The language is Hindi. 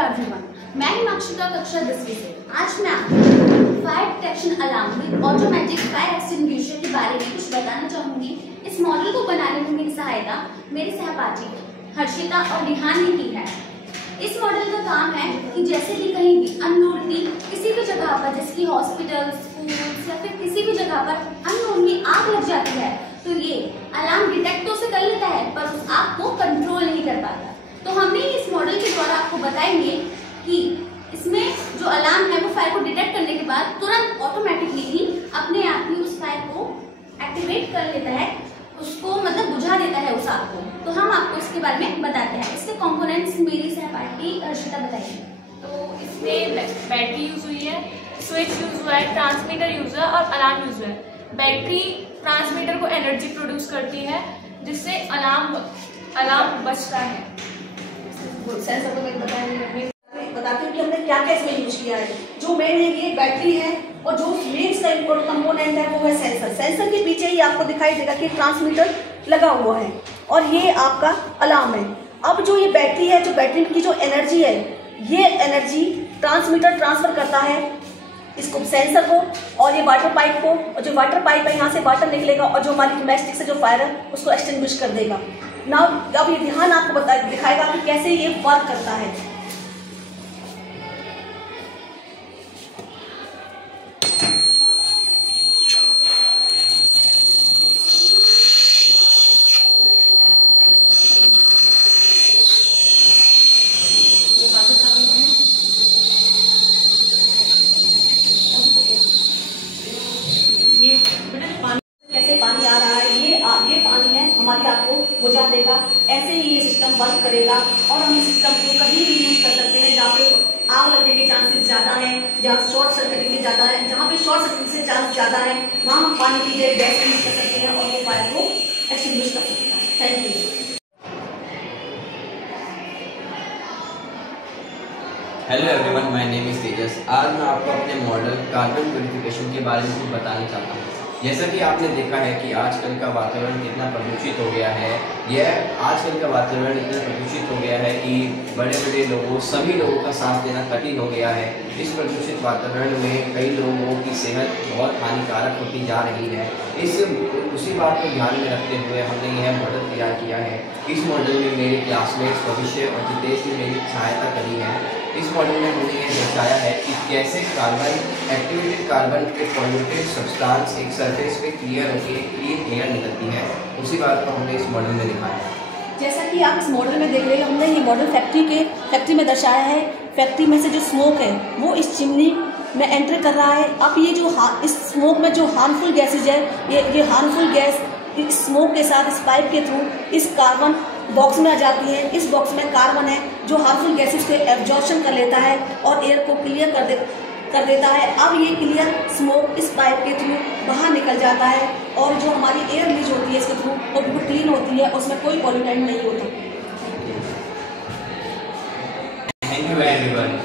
everyone, मैं हिमाक्षिका कक्षा 10वीं से। आज मैं आपको fire detection alarm with automatic fire extinguisher के बारे में कुछ बताना चाहूंगी। इस मॉडल को बनाने में मेरी सहायता मेरे सहपाठी हर्षिता और रिहान ने की है। इस मॉडल का काम है कि जैसे कि कहीं भी अननोनली किसी भी जगह पर, जैसे कि हॉस्पिटल, स्कूल या फिर किसी भी जगह पर अननोनली आग लग जाती है, तो ये अलार्म डिटेक्ट तो से कर लेता है पर उस आग को कंट्रोल नहीं कर पाता। तो हमने इस मॉडल के द्वारा आपको बताएंगे कि इसमें जो अलार्म है वो फायर को डिटेक्ट करने के बाद तुरंत ऑटोमेटिकली ही अपने आप ही उस फायर को एक्टिवेट कर लेता है, उसको मतलब बुझा देता है उस आग को। तो हम आपको इसके बारे में बताते हैं। इसके कंपोनेंट्स मेरी सहपाठी हर्षिता बताइए। तो इसमें बैटरी यूज हुई है, स्विच यूज हुआ है, ट्रांसमीटर यूज हुआ और अलार्म यूज हुआ है। बैटरी ट्रांसमीटर को एनर्जी प्रोड्यूस करती है जिससे अलार्म बचता है। सेंसर को मैं बताती हूँ कि हमने क्या क्या इसमें यूज किया है। जो मेन है ये बैटरी है और जो मेन इसका कंपोनेंट है वो है सेंसर। सेंसर के पीछे ही आपको दिखाई देगा कि ट्रांसमीटर लगा हुआ है और ये आपका अलार्म है। अब जो ये बैटरी है, जो बैटरी की जो एनर्जी है, ये एनर्जी ट्रांसमीटर ट्रांसफर करता है इसको सेंसर को और ये वाटर पाइप को, और जो वाटर पाइप है यहाँ से वाटर निकलेगा और जो हमारी डोमेस्टिक से जो फायर है उसको एक्सटिंग्विश कर देगा। ना अब ये ध्यान आपको दिखाएगा कि कैसे ये वर्क करता है। ये पानी कैसे पानी आ रहा है, ये पानी है हमारी आग को बुझा देगा। ऐसे ही ये सिस्टम वर्क करेगा और हम इस सिस्टम को कभी भी यूज कर सकते हैं जहाँ पे आग लगने के चांसेस ज़्यादा हैं, जहाँ शॉर्ट सर्किट के ज़्यादा है, जहाँ पे शॉर्ट सर्किट से चांस ज़्यादा है वहाँ हम पानी की जगह गैस यूज कर सकते हैं और वो फायर को एक्सटिंग्विश कर सकते हैं। Thank you. Hello everyone, my name is Tejas. आज मैं आपको अपने मॉडल कार्बन प्यूरिफिकेशन के बारे में कुछ बताना चाहता हूँ। जैसा कि आपने देखा है कि आजकल का वातावरण कितना प्रदूषित हो गया है। आजकल का वातावरण इतना प्रदूषित हो गया है कि बड़े बड़े लोगों, सभी लोगों का सांस लेना कठिन हो गया है। इस प्रदूषित वातावरण में कई लोगों की सेहत बहुत हानिकारक होती जा रही है। उसी बात को ध्यान में रखते हुए हमने यह मॉडल तैयार किया है। इस मॉडल में मेरे क्लासमेट्स भविष्य और जितेश ने मेरी सहायता करी है। इस मॉडल में हमने यह दर्शाया है कि कैसे एक्टिवेटेड कार्बन के पॉल्यूटेड सब्सटेंस एक सरफेस पे क्लियर होकर क्लीन एयर निकलती है। उसी बात को हमने इस मॉडल में दिखाया है। जैसा कि आप इस मॉडल में देख रहे हैं, हमने ये मॉडल फैक्ट्री में दर्शाया है। फैक्ट्री में से जो स्मोक है वो इस चिमनी में एंटर कर रहा है। अब ये जो इस स्मोक में जो हार्मफुल गैसेज है, ये हार्मफुल गैस इस स्मोक के साथ इस पाइप के थ्रू इस कार्बन बॉक्स में आ जाती है। इस बॉक्स में कार्बन है जो हार्मफुल गैसेज को एब्जॉर्प्शन कर लेता है और एयर को क्लियर कर देता है। अब ये क्लियर स्मोक इस पाइप के थ्रू बाहर निकल जाता है और जो हमारी एयर रिलीज होती है इसके थ्रू वो बिल्कुल क्लीन होती है, उसमें कोई पॉल्यूटेंट नहीं होता। Thank you everyone.